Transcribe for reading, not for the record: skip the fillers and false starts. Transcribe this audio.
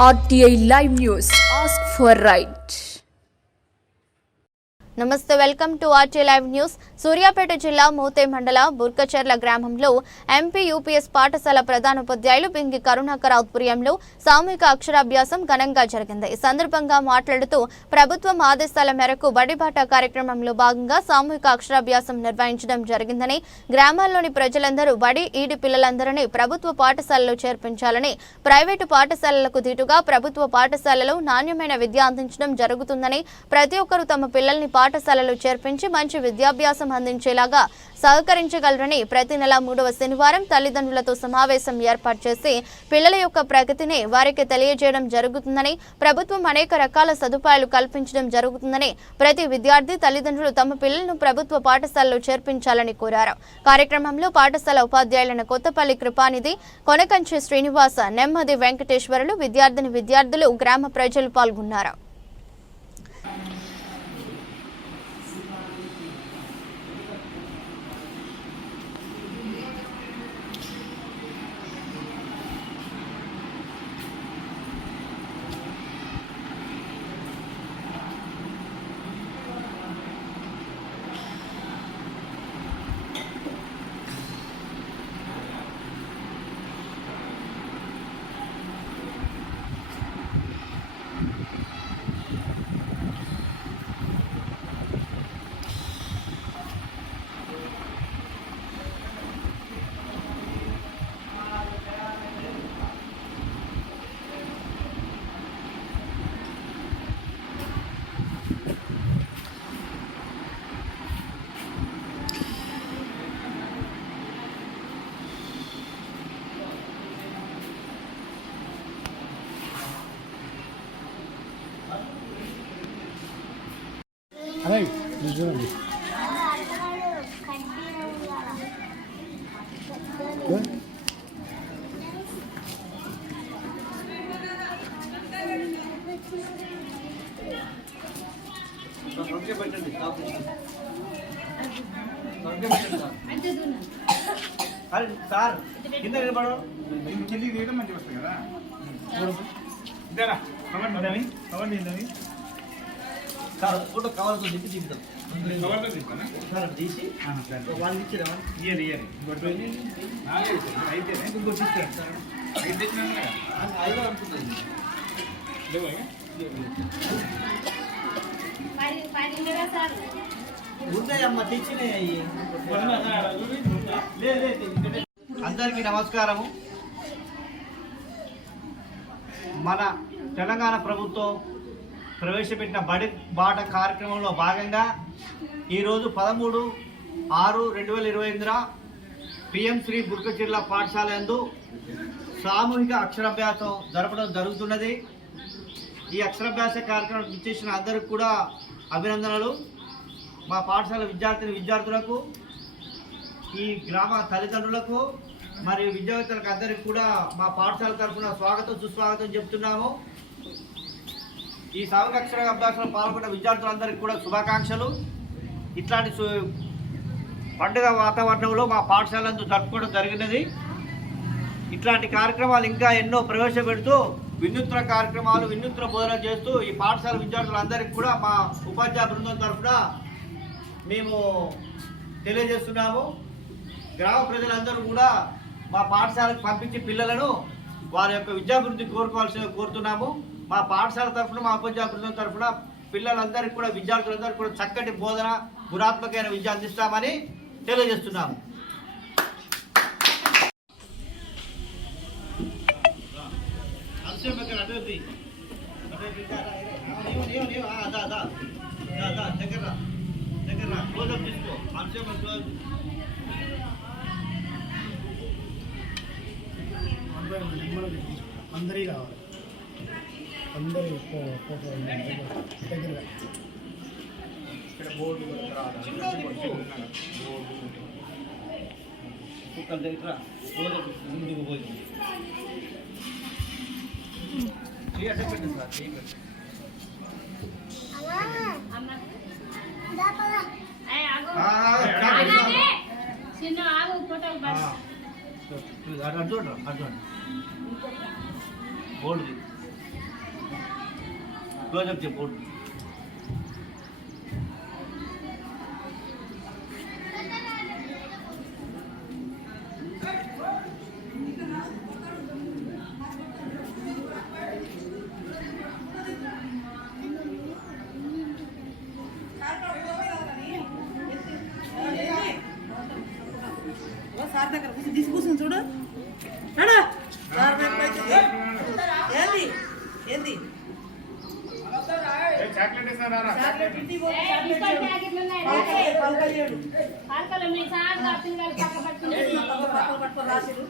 RTI Live News. Ask for right. నమస్తే, welcome to RT live news. Suryapet జిల్లా మోతే మండల బుర్కచెర్ల గ్రామంలో ఎంపీ యూపీఎస్ పాఠశాల ప్రధానోపాధ్యాయులు పింగి కరుణాకర్ ఆధ్వర్యంలో సామూహిక అక్షరాభ్యాసం ఘనంగా జరిగింది. ఈ సందర్భంగా మాట్లాడుతూ ప్రభుత్వం ఆదేశాల మేరకు బడిబాట కార్యక్రమంలో భాగంగా సామూహిక అక్షరాభ్యాసం నిర్వహించడం జరిగిందని, గ్రామాల్లోని ప్రజలందరూ బడి ఈడి పిల్లలందరినీ ప్రభుత్వ పాఠశాలలో చేర్పించాలని, ప్రైవేటు పాఠశాలలకు దీటుగా ప్రభుత్వ పాఠశాలలో నాణ్యమైన విద్య అందించడం జరుగుతుందని, ప్రతి ఒక్కరూ తమ పిల్లల్ని పాఠశాలలో చేర్పించి మంచి విద్యాభ్యాసం అందించేలాగా సహకరించగలరని, ప్రతి నెల 3వ శనివారం తల్లిదండ్రులతో సమావేశం ఏర్పాటు చేసి పిల్లల యొక్క ప్రగతిని వారికి తెలియజేయడం జరుగుతుందని, ప్రభుత్వం అనేక రకాల సదుపాయాలు కల్పించడం జరుగుతుందని, ప్రతి విద్యార్థి తల్లిదండ్రులు తమ పిల్లలను ప్రభుత్వ పాఠశాలలో చేర్పించాలని కోరారు. కార్యక్రమంలో పాఠశాల ఉపాధ్యాయులైన కొత్తపల్లి కృపానిధి, కొనకంచి శ్రీనివాస, నెమ్మది వెంకటేశ్వరులు, విద్యార్థులు, గ్రామ ప్రజలు పాల్గొన్నారు. సార్ కింద నిలబడు, కిందికి తీయడం మంచిగా వస్తుంది కదా. ఇదేనా కవర్ తీద్దాం సార్, ఫోటో కవర్తో చెప్పి తీద్దాం. కవర్తో తీస్తానా సార్? తీసి వాళ్ళు ఇచ్చేదా? ఇయర్ అయితేనే ఇంకోటి ఇస్తాను సార్. 5 తెచ్చినాను కదా, 5 అనుకుంటుంది. అందరికీ నమస్కారము. మన తెలంగాణ ప్రభుత్వం ప్రవేశపెట్టిన బడి బాట కార్యక్రమంలో భాగంగా ఈరోజు 13/6/2028 పిఎం శ్రీ బుర్కచెర్ల పాఠశాల యందు సామూహిక అక్షరాభ్యాసం జరపడం జరుగుతున్నది. ఈ అక్షరాభ్యాస కార్యక్రమం ఇచ్చేసిన అందరికి కూడా అభినందనలు. మా పాఠశాల విద్యార్థులకు, ఈ గ్రామ తల్లిదండ్రులకు మరియు విద్యార్థులకు అందరికీ కూడా మా పాఠశాల తరఫున స్వాగతం సుస్వాగతం చెప్తున్నాము. ఈ సామూహిక అక్షరాభ్యాసంలో పాల్గొన్న విద్యార్థులందరికీ కూడా శుభాకాంక్షలు. ఇట్లాంటి పండుగ వాతావరణంలో మా పాఠశాలను జరుపుకోవడం జరిగినది. ఇట్లాంటి కార్యక్రమాలు ఇంకా ఎన్నో ప్రవేశపెడుతూ వినూత్న కార్యక్రమాలు, వినూత్న బోధన చేస్తూ ఈ పాఠశాల విద్యార్థులందరికీ కూడా మా ఉపాధ్యాయ బృందం తరఫున మేము తెలియజేస్తున్నాము. గ్రామ ప్రజలందరూ కూడా మా పాఠశాలకు పంపించి పిల్లలను వారి యొక్క విద్యాభివృద్ధి కోరుతున్నాము. మా పాఠశాల తరఫున, మా ఉపాధ్యాయ బృందం తరఫున పిల్లలందరికీ కూడా, విద్యార్థులందరికీ కూడా చక్కటి బోధన, గుణాత్మకమైన విద్య అందిస్తామని తెలియజేస్తున్నాము. తీసుకో అందరి కావాలి, అందరి దగ్గర బోర్డు కుక్కల దగ్గర ముందుకు పోయింది. పెట్టండి సార్, చూడరా, బోర్డు క్లోజప్ చెప్పు. సార్ దగ్గర తీసి కూర్చొని చూడు సార్ దగ్గర ఏంది ఏంది చాక్లెట్ ఇంటికి పట్టుకొని రాసిరు